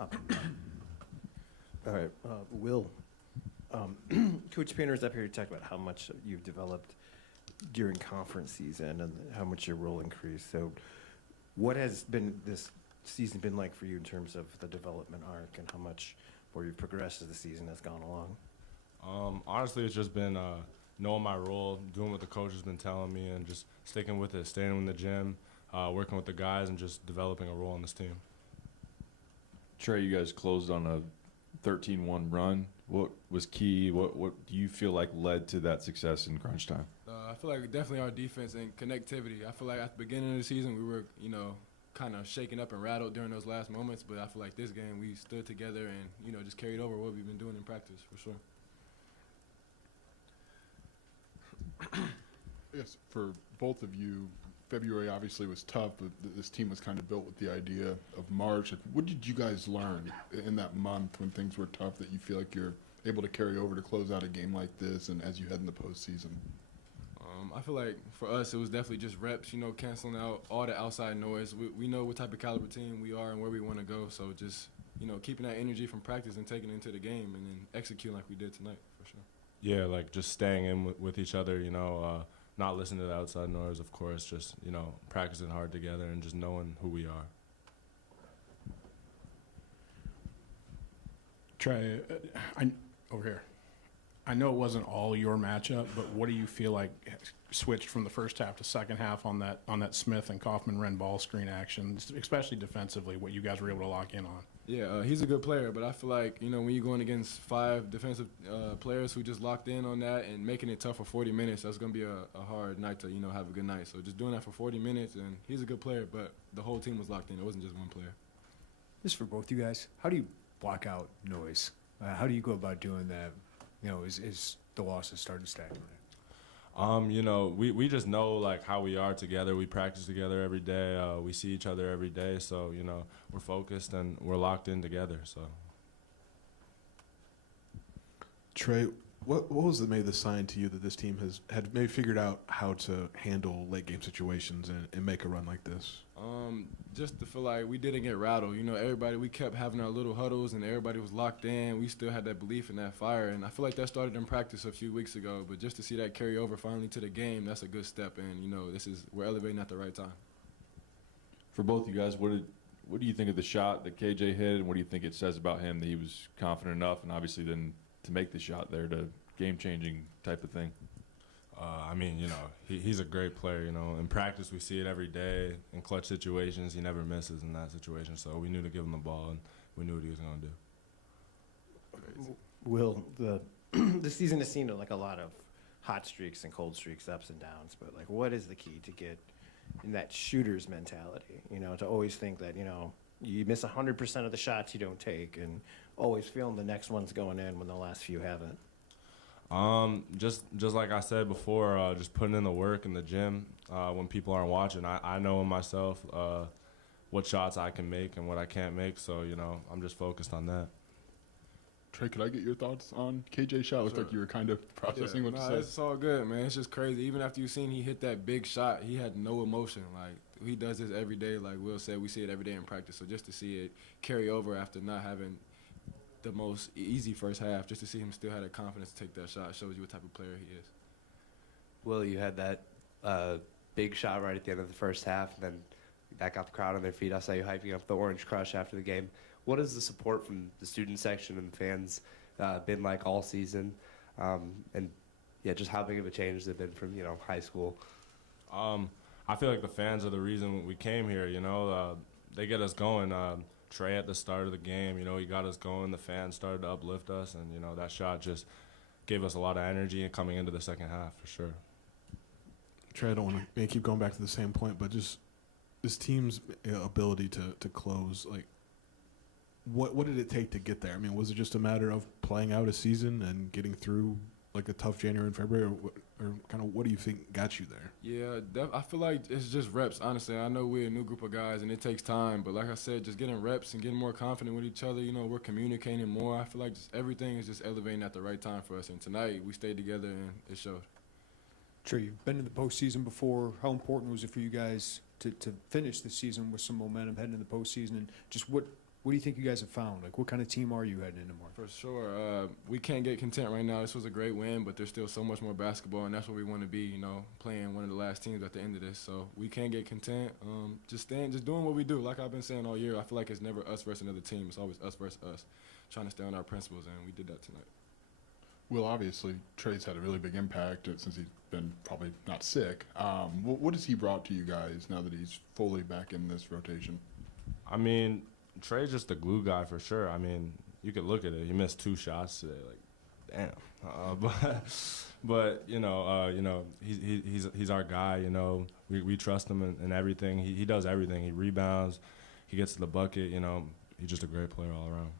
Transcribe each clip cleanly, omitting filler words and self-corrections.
All right, Will. Coach Painter's up here to talk about how much you've developed during conference season and how much your role increased. So what has been this season been like for you in terms of the development arc and how much more you've progressed as the season has gone along? Honestly, it's just been knowing my role, doing what the coach has been telling me, and just sticking with it, staying in the gym, working with the guys, and just developing a role on this team. Trey, you guys closed on a 13-1 run. What was key? What do you feel like led to that success in crunch time? I feel like definitely our defense and connectivity. I feel like at the beginning of the season we were, kind of shaken up and rattled during those last moments, but I feel like this game we stood together and, just carried over what we've been doing in practice for sure. Yes, for both of you, February obviously was tough, but this team was kind of built with the idea of March. What did you guys learn in that month when things were tough that you feel like you're able to carry over to close out a game like this and as you head in the postseason? I feel like for us it was definitely just reps, canceling out all the outside noise. We know what type of caliber team we are and where we want to go, so just, keeping that energy from practice and taking it into the game and then executing like we did tonight for sure. Yeah, like just staying in with each other, not listening to the outside noise, of course, just, practicing hard together and just knowing who we are. Trey, over here. I know it wasn't all your matchup, but what do you feel like switched from the first half to second half on that Smith and Kaufman-Wren ball screen action, especially defensively, what you guys were able to lock in on? Yeah, he's a good player, but I feel like, when you're going against 5 defensive players who just locked in on that and making it tough for 40 minutes, that's going to be a hard night to, have a good night. So just doing that for 40 minutes, and he's a good player, but the whole team was locked in. It wasn't just one player. This is for both you guys. How do you block out noise? How do you go about doing that? Is the losses starting to stack? We just know like how we are together. We practice together every day. We see each other every day. So, we're focused and we're locked in together. So, Trey, what was maybe the sign to you that this team had maybe figured out how to handle late game situations and make a run like this? Just to feel like we didn't get rattled. Everybody, we kept having our little huddles and everybody was locked in. We still had that belief and that fire, and I feel like that started in practice a few weeks ago, but just to see that carry over finally to the game, that's a good step, and, we're elevating at the right time. For both you guys, what do you think of the shot that KJ hit, and what do you think it says about him that he was confident enough and obviously then to make the shot there to game-changing type of thing? He's a great player, In practice, we see it every day. In clutch situations, he never misses in that situation. So we knew to give him the ball, and we knew what he was going to do. Crazy. Will, the season has seen like a lot of hot streaks and cold streaks, ups and downs. But, like, what is the key to get in that shooter's mentality, to always think that, you miss 100% of the shots you don't take and always feeling the next one's going in when the last few haven't? Just like I said before, just putting in the work in the gym when people aren't watching. I know in myself what shots I can make and what I can't make, so, I'm just focused on that. Trey, could I get your thoughts on KJ's shot? Looked like you were kind of processing what to say. It's all good, man. It's just crazy. Even after you seen he hit that big shot, he had no emotion. Like, he does this every day. Like Will said, we see it every day in practice. So just to see it carry over after not having the most easy first half, just to see him still have the confidence to take that shot shows you what type of player he is. Will, you had that big shot right at the end of the first half, and then that got the crowd on their feet. I saw you hyping up the Orange Crush after the game. What has the support from the student section and the fans been like all season? Just how big of a change has it been from, high school? I feel like the fans are the reason we came here, They get us going. Trey at the start of the game, he got us going. The fans started to uplift us, and, that shot just gave us a lot of energy coming into the second half for sure. Trey, I don't want to keep going back to the same point, but just this team's ability to close, like, what did it take to get there? I mean, was it just a matter of playing out a season and getting through like a tough January and February, or kind of what do you think got you there? Yeah, I feel like it's just reps, honestly. I know we're a new group of guys and it takes time, but like I said, just getting reps and getting more confident with each other, we're communicating more. I feel like just everything is just elevating at the right time for us, and tonight we stayed together and it showed. Trey, you've been in the postseason before. How important was it for you guys to finish the season with some momentum heading into the postseason, and just what What do you think you guys have found? Like, what kind of team are you heading into March? For sure. We can't get content right now. This was a great win, but there's still so much more basketball, and that's where we want to be, you know, playing one of the last teams at the end of this. So we can't get content. Just doing what we do. Like I've been saying all year, I feel like it's never us versus another team. It's always us versus us, trying to stay on our principles, and we did that tonight. Well, obviously, Trey's had a really big impact since he's been probably not sick. What has he brought to you guys now that he's fully back in this rotation? I mean, Trey's just the glue guy for sure. I mean, you could look at it. He missed 2 shots today. Like, damn. But you know, he's our guy. You know, we trust him in everything. He does everything. He rebounds. He gets to the bucket. You know, he's just a great player all around.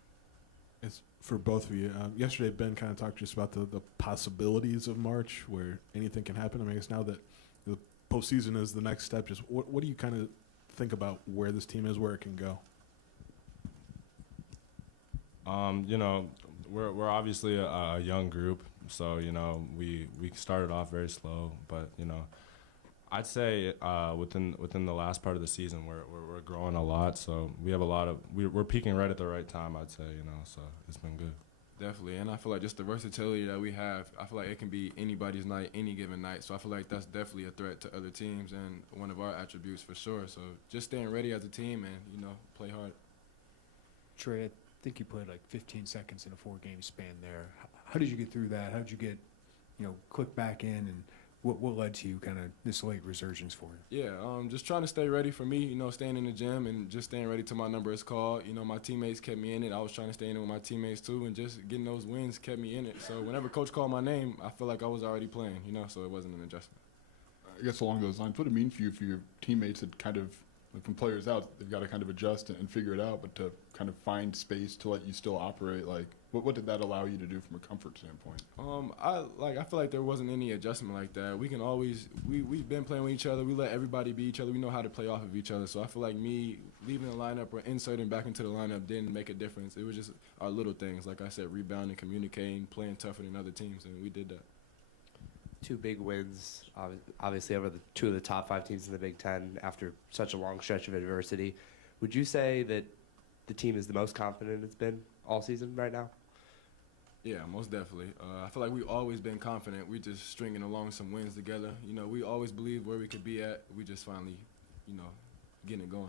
It's for both of you. Yesterday, Ben kind of talked just about the possibilities of March, where anything can happen. I mean, I guess now that the postseason is the next step, just what do you kind of think about where this team is, where it can go? You know, we're obviously a young group, so you know we started off very slow, but you know, I'd say within the last part of the season we're growing a lot, so we have a lot of we're peaking right at the right time, I'd say, you know, so it's been good. Definitely, and I feel like just the versatility that we have, I feel like it can be anybody's night, any given night. So I feel like that's definitely a threat to other teams and one of our attributes for sure. So just staying ready as a team and, you know, play hard. Trey, I think you played like 15 seconds in a 4-game span there. How did you get through that? How did you get, you know, click back in, and what led to you kind of this late resurgence for you? Yeah, just trying to stay ready for me, you know, staying in the gym and just staying ready till my number is called. You know, my teammates kept me in it. I was trying to stay in it with my teammates too, and just getting those wins kept me in it. So whenever coach called my name, I feel like I was already playing, you know, so it wasn't an adjustment. I guess along those lines, what did it mean for your teammates that kind of, like when players out, they've got to kind of adjust and figure it out, but to kind of find space to let you still operate, like what did that allow you to do from a comfort standpoint? I feel like there wasn't any adjustment like that. We can always we've been playing with each other. We let everybody be each other. We know how to play off of each other. So I feel like me leaving the lineup or inserting back into the lineup didn't make a difference. It was just our little things, like I said, rebounding, communicating, playing tougher than other teams, and we did that. 2 big wins, obviously over the 2 of the top 5 teams in the Big Ten after such a long stretch of adversity. Would you say that the team is the most confident it's been all season right now? Yeah, most definitely. I feel like we've always been confident. We're just stringing along some wins together. You know, we always believed where we could be at. We just finally, you know, getting it going.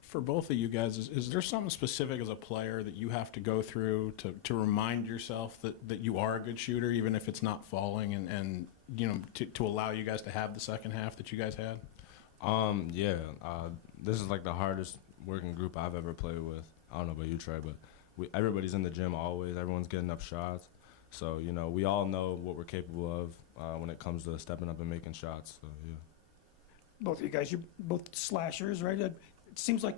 For both of you guys, is there something specific as a player that you have to go through to remind yourself that you are a good shooter, even if it's not falling, and you know, to allow you guys to have the second half that you guys had? This is like the hardest working group I've ever played with. I don't know about you, Trey, but everybody's in the gym always. Everyone's getting up shots. So, you know, we all know what we're capable of when it comes to stepping up and making shots. So, yeah. Both of you guys, you're both slashers, right? It seems like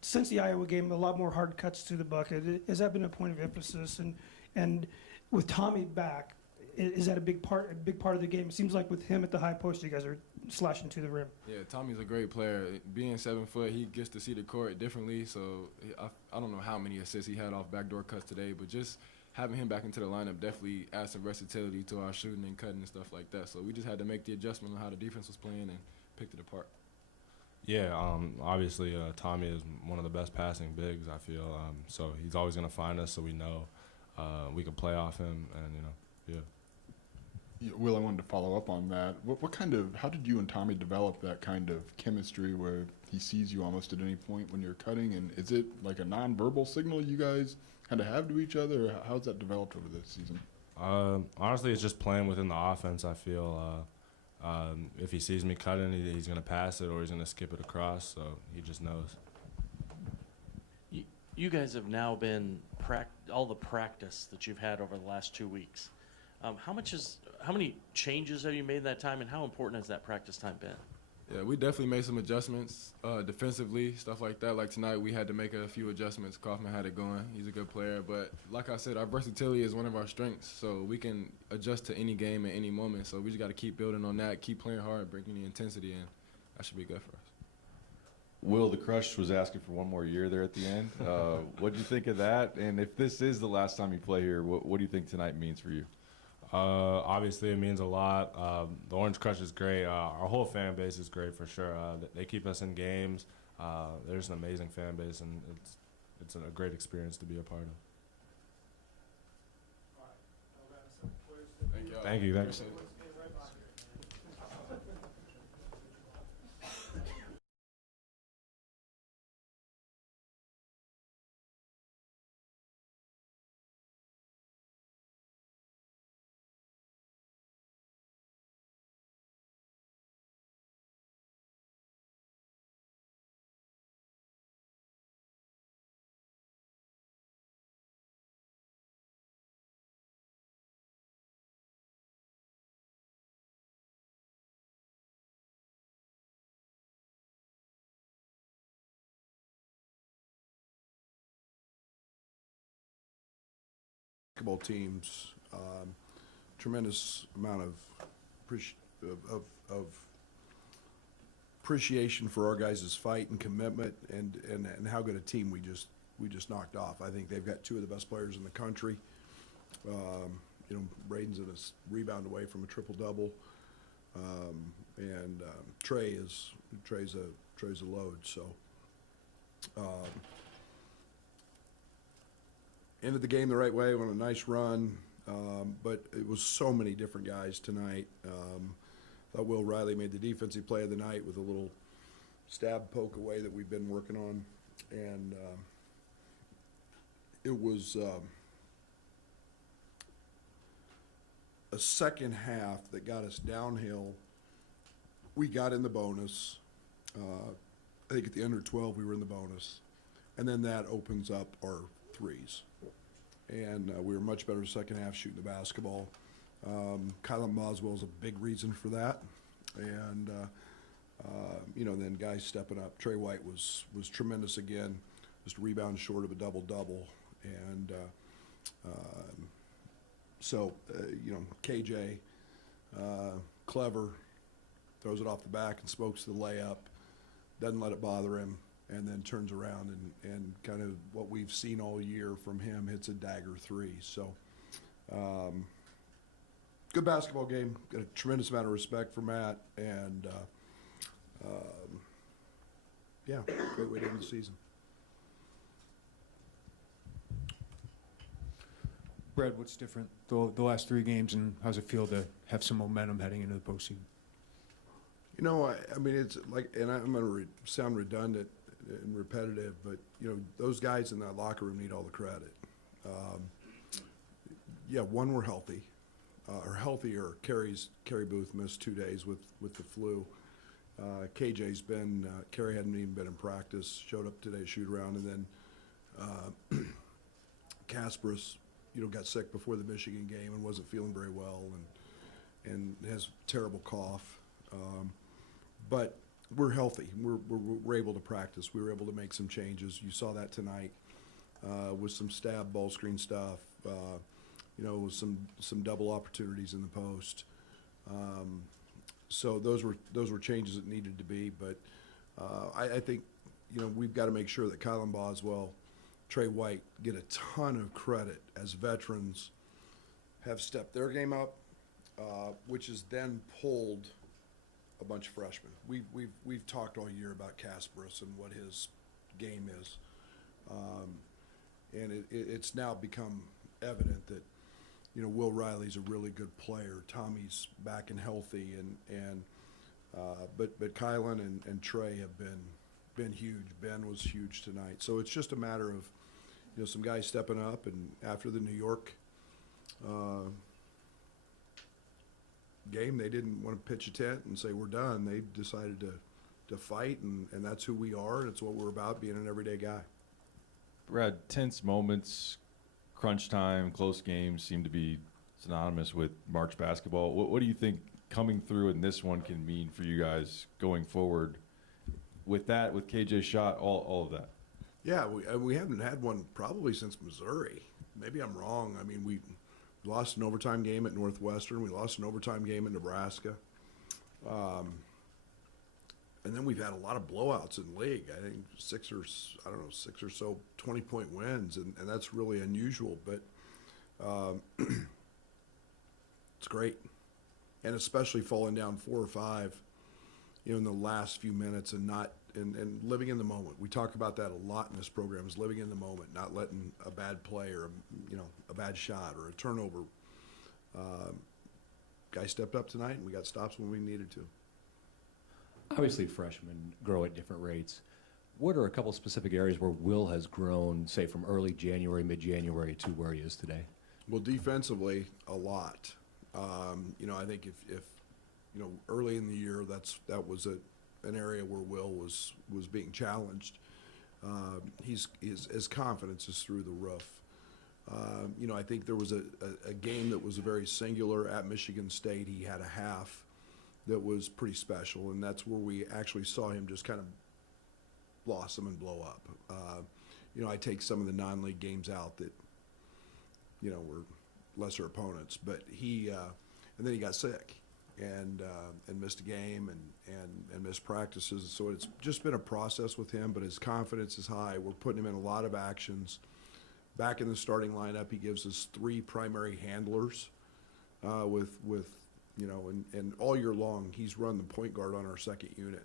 since the Iowa game, a lot more hard cuts to the bucket. Has that been a point of emphasis? And with Tommy back, is that a big part of the game? It seems like with him at the high post, you guys are slashing to the rim. Yeah, Tommy's a great player. Being 7 foot, he gets to see the court differently. So I don't know how many assists he had off backdoor cuts today, but just having him back into the lineup definitely adds some versatility to our shooting and cutting and stuff like that. So we just had to make the adjustment on how the defense was playing and picked it apart. Yeah, obviously Tommy is one of the best passing bigs, I feel. So he's always going to find us, so we know we can play off him, and, you know, yeah. Yeah, Will, I wanted to follow up on that. How did you and Tommy develop that kind of chemistry where he sees you almost at any point when you're cutting? And is it like a nonverbal signal you guys kind of have to each other, or how's that developed over this season? Honestly, it's just playing within the offense, I feel. If he sees me cutting, he's going to pass it or he's going to skip it across, so he just knows. You guys have now been all the practice that you've had over the last 2 weeks. How many changes have you made in that time, and how important has that practice time been? Yeah, we definitely made some adjustments defensively, stuff like that. Like tonight, we had to make a few adjustments. Kaufman had it going. He's a good player. But like I said, our versatility is one of our strengths, so we can adjust to any game at any moment. So we just got to keep building on that, keep playing hard, bringing the intensity in. That should be good for us. Will, the Crush was asking for one more year there at the end. What do you think of that? And if this is the last time you play here, what do you think tonight means for you? Obviously, it means a lot. The Orange Crush is great. Our whole fan base is great for sure. They keep us in games. there's an amazing fan base, and it's a great experience to be a part of. Thank y'all. Thank you. Thanks. Appreciate it. Basketball teams, tremendous amount of appreciation for our guys' fight and commitment, and how good a team we just knocked off. I think they've got two of the best players in the country. Braden's in a rebound away from a triple double, and Trey's a load. So. Ended the game the right way, went on a nice run, but it was so many different guys tonight. Thought Will Riley made the defensive play of the night with a little stab poke away that we've been working on, and it was a second half that got us downhill. We got in the bonus. I think at the under 12 we were in the bonus, and then that opens up our threes. And we were much better second half shooting the basketball. Kylan Boswell's a big reason for that. And, then guys stepping up. Trey White was tremendous again, just a rebound short of a double-double. And KJ, clever, throws it off the back and smokes the layup, doesn't let it bother him, and then turns around and kind of what we've seen all year from him, hits a dagger three. So good basketball game. Got a tremendous amount of respect for Matt, and great way to end the season. Brad, what's different the last three games, and how's it feel to have some momentum heading into the postseason? I mean, it's like, and I'm going to sound redundant and repetitive, but, those guys in that locker room need all the credit. One, we're healthy, or healthier. Kerry Booth missed 2 days with the flu. KJ's been, Kerry hadn't even been in practice, showed up today, shoot around, and then Kasparis, got sick before the Michigan game and wasn't feeling very well, and has terrible cough. But we're healthy. We're able to practice. We were able to make some changes. You saw that tonight with some stab ball screen stuff. With some double opportunities in the post. So those were changes that needed to be. But I think we've got to make sure that Kylan Boswell, Trey White get a ton of credit as veterans have stepped their game up, which has then pulled a bunch of freshmen. We've talked all year about Kasparis and what his game is, and it's now become evident that Will Riley's a really good player. Tommy's back and healthy, but Kylan and Trey have been huge. Ben was huge tonight. So it's just a matter of some guys stepping up, and after the New York game, they didn't want to pitch a tent and say we're done. They decided to fight, and that's who we are, and it's what we're about, being an everyday guy. Brad, tense moments, crunch time, close games seem to be synonymous with March basketball. What do you think coming through in this one can mean for you guys going forward with that, with KJ's shot, all of that? Yeah, we haven't had one probably since Missouri. Maybe I'm wrong. I mean, we lost an overtime game at Northwestern. We lost an overtime game at Nebraska. And then we've had a lot of blowouts in the league. I think six or so 20-point wins, and that's really unusual. But it's great, and especially falling down 4 or 5, in the last few minutes and not and living in the moment. We talk about that a lot in this program, is living in the moment, not letting a bad play or a bad shot or a turnover. Guy stepped up tonight, and we got stops when we needed to. Obviously, freshmen grow at different rates. What are a couple specific areas where Will has grown, say, from early January, mid-January to where he is today? Well, defensively, a lot. I think if early in the year, that was an area where Will was being challenged. His confidence is through the roof. I think there was a game that was very singular at Michigan State. He had a half that was pretty special, and that's where we actually saw him just kind of blossom and blow up. I take some of the non-league games out that, were lesser opponents, but and then he got sick and missed a game and missed practices. So it's just been a process with him, but his confidence is high. We're putting him in a lot of actions. Back in the starting lineup, he gives us 3 primary handlers and all year long, he's run the point guard on our second unit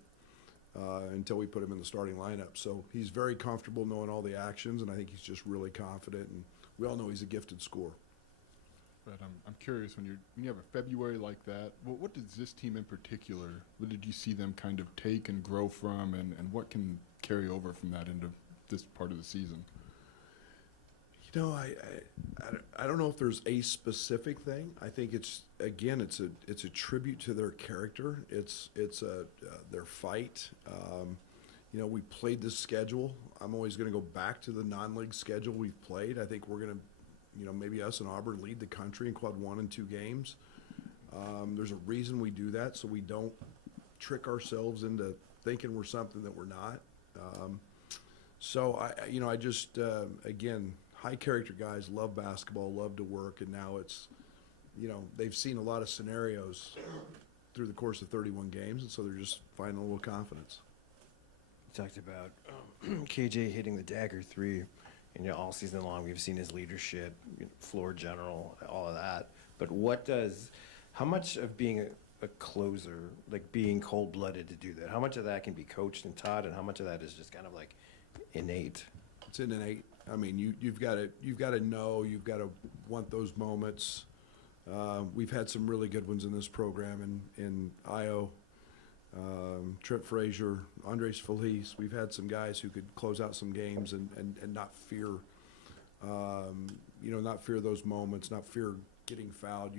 until we put him in the starting lineup. So he's very comfortable knowing all the actions, and I think he's just really confident. And we all know he's a gifted scorer. But I'm curious, when you have a February like that, what does this team in particular, what did you see them kind of take and grow from, and what can carry over from that into this part of the season? I don't know if there's a specific thing. I think it's a tribute to their character. It's their fight. We played this schedule. I'm always going to go back to the non-league schedule we've played. I think we're going to, maybe us and Auburn lead the country in quad 1 and 2 games. There's a reason we do that, so we don't trick ourselves into thinking we're something that we're not. I just again, high character guys love basketball, love to work, and now it's, they've seen a lot of scenarios through the course of 31 games, and so they're just finding a little confidence. You talked about KJ hitting the dagger 3, and all season long we've seen his leadership, floor general, all of that. But how much of being a closer, like being cold-blooded to do that, how much of that can be coached and taught, and how much of that is just kind of like innate? It's innate. I mean, you've got to know, you've got to want those moments. We've had some really good ones in this program, in Io, Trent Frazier, Andres Feliz. We've had some guys who could close out some games and not fear, not fear those moments, not fear getting fouled.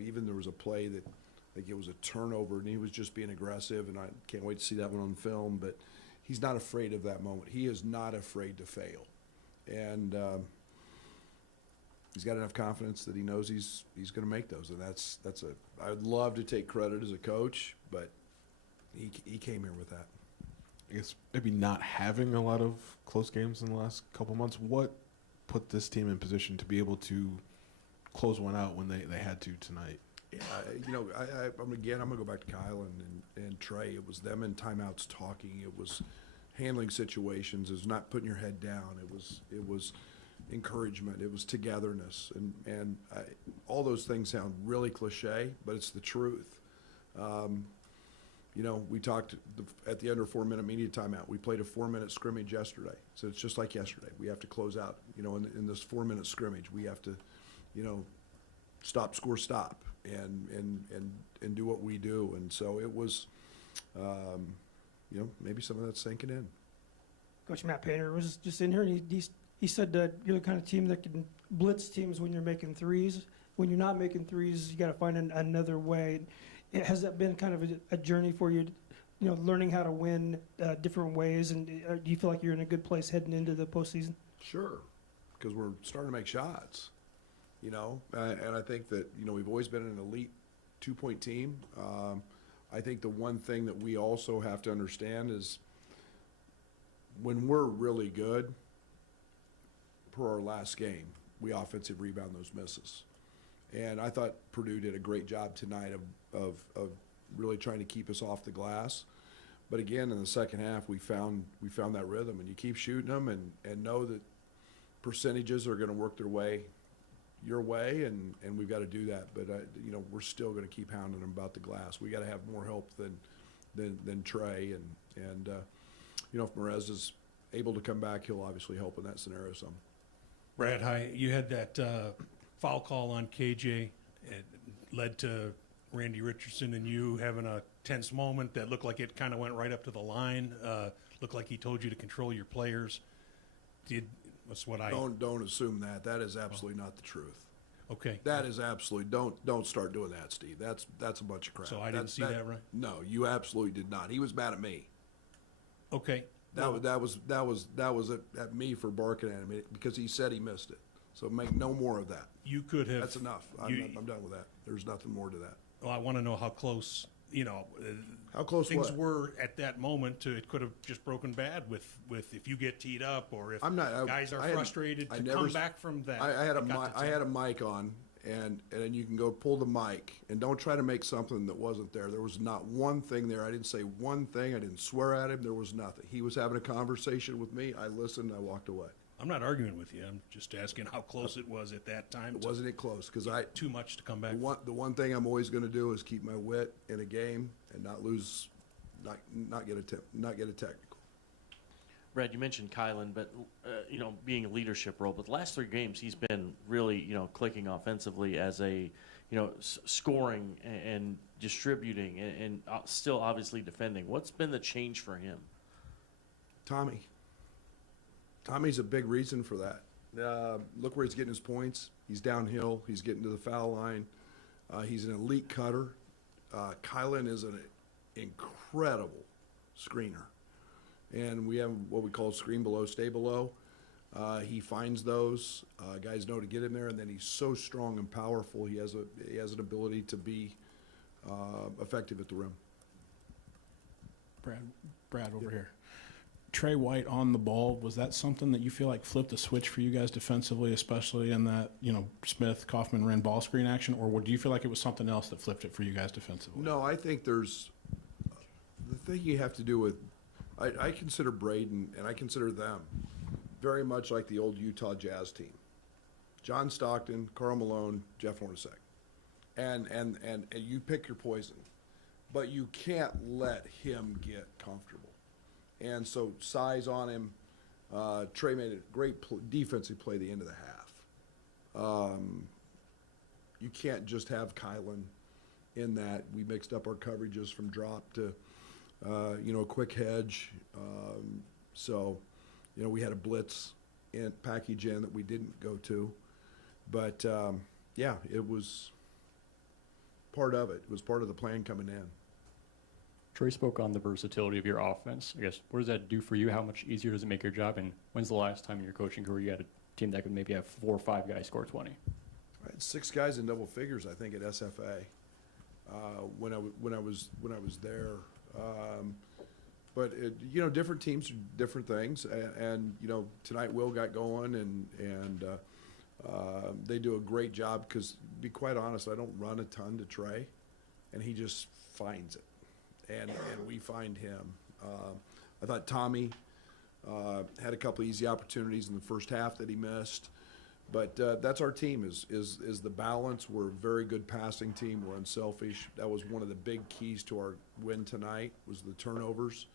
Even there was a play that, I think it was a turnover, and he was just being aggressive, and I can't wait to see that one on film. But he's not afraid of that moment. He is not afraid to fail. And he's got enough confidence that he knows he's going to make those, and I would love to take credit as a coach, but he came here with that. I guess maybe not having a lot of close games in the last couple months, what put this team in position to be able to close one out when they had to tonight? Yeah, I'm going to go back to Kyle and Trey. It was them in timeouts talking. It was handling situations. It was not putting your head down. It was encouragement. It was togetherness. And all those things sound really cliche, but it's the truth. We talked at the under 4-minute media timeout. We played a 4-minute scrimmage yesterday. So it's just like yesterday. We have to close out, in this 4-minute scrimmage. We have to, stop, score, stop, and do what we do. And so it was, maybe some of that's sinking in. Coach Matt Painter was just in here, and he said that you're the kind of team that can blitz teams when you're making threes. When you're not making threes, you got to find another way. Has that been kind of a journey for you, learning how to win different ways? And do you feel like you're in a good place heading into the postseason? Sure, because we're starting to make shots, and I think that, we've always been an elite 2-point team. I think the one thing that we also have to understand is when we're really good, per our last game, we offensive rebound those misses. And I thought Purdue did a great job tonight of really trying to keep us off the glass. But again, in the second half, we found that rhythm, and you keep shooting them and know that percentages are going to work their way your way, and we've got to do that. But we're still going to keep hounding them about the glass. We got to have more help than Trey, and you know, if Merez is able to come back, he'll obviously help in that scenario some. Brad, hi. You had that foul call on KJ. It led to Randy Richardson and you having a tense moment that looked like it kind of went right up to the line. Looked like he told you to control your players. That's what I... Don't assume that. That is absolutely not the truth. Okay. That is absolutely, don't start doing that, Steve. That's a bunch of crap. So I didn't see that right? No, you absolutely did not. He was mad at me. Okay. That was at me for barking at him because he said he missed it. So make no more of that. You could have... That's enough. I'm done with that. There's nothing more to that. Well, I want to know how close, how close things what? were at that moment. It could have just broken bad with if you get teed up or if guys are frustrated to come back from that. I had a mic on, and you can go pull the mic, and don't try to make something that wasn't there. There was not one thing there. I didn't say one thing. I didn't swear at him. There was nothing. He was having a conversation with me. I listened. I walked away. I'm not arguing with you. I'm just asking how close it was at that time. It wasn't close because too much to come back. The one thing I'm always going to do is keep my wit in a game and not lose, not get a technical. Brad, you mentioned Kylan, but being a leadership role. But the last 3 games, he's been really clicking offensively as a scoring and distributing and still obviously defending. What's been the change for him? Tommy's a big reason for that. Look where he's getting his points. He's downhill. He's getting to the foul line. He's an elite cutter. Kylan is an incredible screener. And we have what we call screen below, stay below. He finds those. Guys know to get in there, and then he's so strong and powerful. He has an ability to be effective at the rim. Brad over here. Trey White on the ball, was that something that you feel like flipped a switch for you guys defensively, especially in that, Smith, Kaufman ran ball screen action, or do you feel like it was something else that flipped it for you guys defensively? No, I think there's the thing you have to do with, I consider Braden and I consider them very much like the old Utah Jazz team. John Stockton, Karl Malone, Jeff Hornacek. And you pick your poison, but you can't let him get comfortable. And so size on him. Trey made a great defensive play at the end of the half. You can't just have Kylan in that. We mixed up our coverages from drop to, a quick hedge. We had a blitz package in that we didn't go to. But, it was part of it. It was part of the plan coming in. Trey spoke on the versatility of your offense. I guess, what does that do for you? How much easier does it make your job? And when's the last time in your coaching career you had a team that could maybe have 4 or 5 guys score 20? I had 6 guys in double figures, I think, at SFA when I was there. But different teams do different things, and tonight Will got going, and they do a great job because, to be quite honest, I don't run a ton to Trey, and he just finds it. And we find him. I thought Tommy had a couple easy opportunities in the first half that he missed, but that's our team. Is the balance. We're a very good passing team. We're unselfish. That was one of the big keys to our win tonight. Was the turnovers.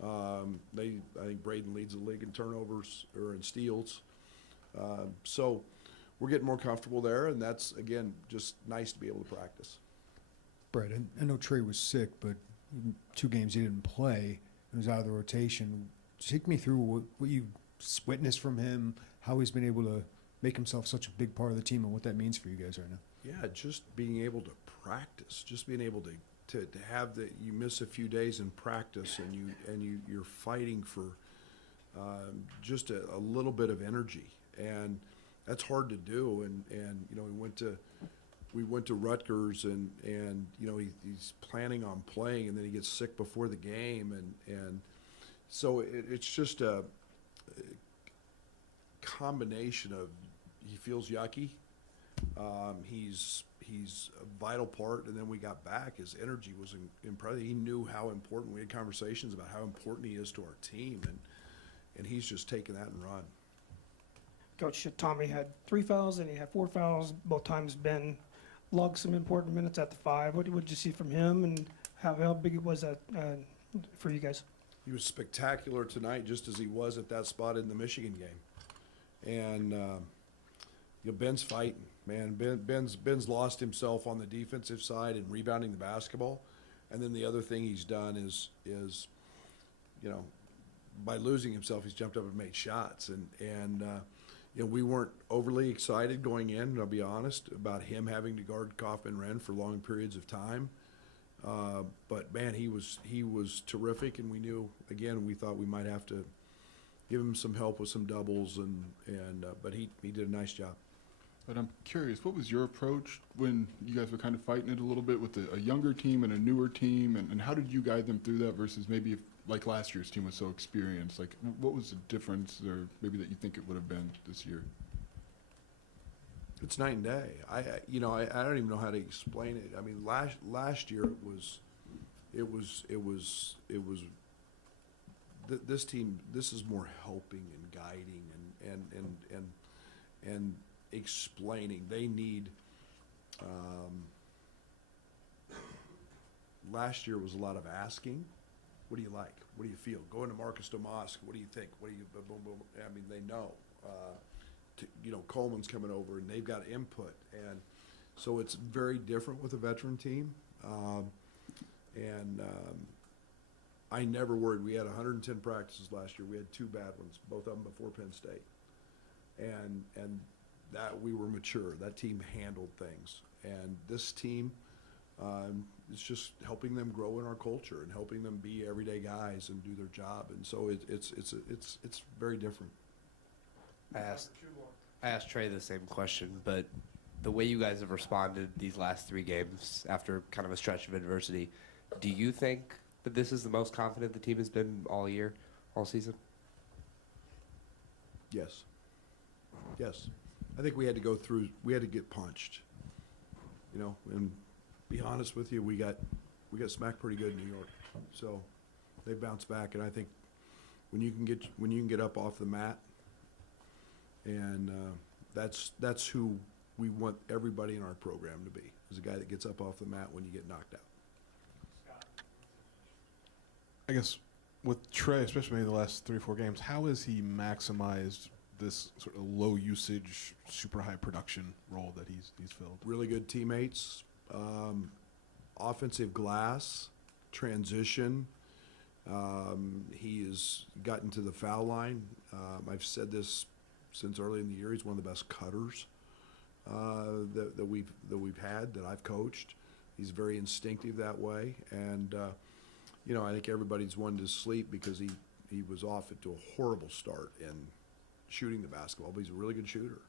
I think Braden leads the league in turnovers or in steals. So we're getting more comfortable there, and that's again just nice to be able to practice. Brett, I know Trey was sick, but 2 games he didn't play. He was out of the rotation. Take me through what you witnessed from him, how he's been able to make himself such a big part of the team, and what that means for you guys right now. Yeah, just being able to practice, just being able to have that. You miss a few days in practice, and you're fighting for just a little bit of energy, and that's hard to do. And we went to Rutgers, and he's planning on playing, and then he gets sick before the game, and so it's just a combination of he feels yucky, he's a vital part, and then we got back. His energy was impressive. He knew how important. We had conversations about how important he is to our team, and he's just taken that and run. Coach, Tommy had 3 fouls and he had 4 fouls. Both times Ben logged some important minutes at the 5. What did you see from him, and how big was that for you guys? he was spectacular tonight, just as he was at that spot in the Michigan game. And Ben's fighting, man. Ben's lost himself on the defensive side and rebounding the basketball. And then the other thing he's done is by losing himself, he's jumped up and made shots. And we weren't overly excited going in, I'll be honest, about him having to guard Kaufman-Renn for long periods of time. But man, he was terrific, and we knew, again, we thought we might have to give him some help with some doubles, but he did a nice job. But I'm curious, what was your approach when you guys were kind of fighting it a little bit with a younger team and a newer team, and how did you guide them through that versus maybe if, like last year's team was so experienced? Like, what was the difference, or maybe that you think it would have been this year? It's night and day. I don't even know how to explain it. I mean, last year this team. This is more helping and guiding and explaining. They need. Last year was a lot of asking. What do you like? What do you feel? Going to Marcus Domask. What do you think? What do you? Boom, boom. I mean, they know. Coleman's coming over, and they've got input, and so it's very different with a veteran team. I never worried. We had 110 practices last year. We had 2 bad ones, both of them before Penn State, and that we were mature. That team handled things, and this team is just helping them grow in our culture and helping them be everyday guys and do their job, and so it's very different. I asked Trey the same question, but the way you guys have responded these last 3 games after kind of a stretch of adversity, do you think that this is the most confident the team has been all year, all season? Yes. I think we had to get punched, and be honest with you, we got smacked pretty good in New York. So they bounced back, and I think when you can get up off the mat, and that's who we want everybody in our program to be, is a guy that gets up off the mat when you get knocked out. I guess with Trey, especially maybe the last 3 or 4 games, how has he maximized this sort of low usage, super high production role that he's filled? Really good teammates, offensive glass, transition. He has gotten to the foul line. I've said this since early in the year. He's one of the best cutters that we've had, that I've coached. He's very instinctive that way, and I think everybody's wanted to sleep because he was off to a horrible start in shooting the basketball, but he's a really good shooter.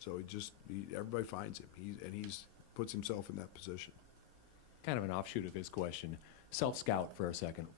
So everybody finds him. He's puts himself in that position. Kind of an offshoot of his question. Self-scout for a second.